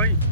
かい。